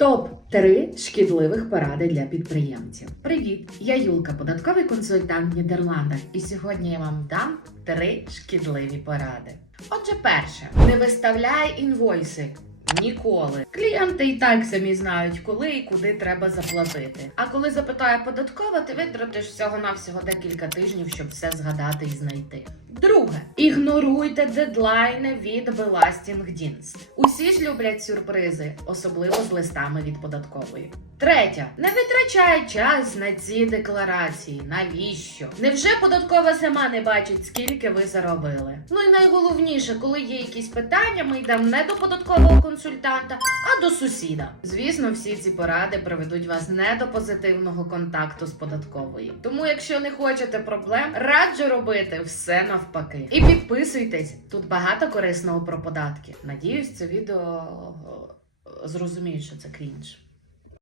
Топ 3 шкідливих поради для підприємців. Привіт! Я Юлка, податковий консультант в Нідерландах, і сьогодні я вам дам три шкідливі поради. Отже, перше, не виставляй інвойси. Ніколи. Клієнти і так самі знають, коли і куди треба заплатити. А коли запитає податкова, ти витратиш всього-навсього декілька тижнів, щоб все згадати і знайти. Друге, ігноруйте дедлайни від Belastingdienst. Усі ж люблять сюрпризи, особливо з листами від податкової. Третє, не витрачай час на ці декларації. Навіщо? Невже податкова сама не бачить, скільки ви заробили? Ну і найголовніше, коли є якісь питання, ми йдемо не до податкового консультанта, а до сусіда. Звісно, всі ці поради приведуть вас не до позитивного контакту з податковою. Тому, якщо не хочете проблем, раджу робити все навпаки. І підписуйтесь, тут багато корисного про податки. Надіюсь, це відео е, зрозуміють, що це крінж.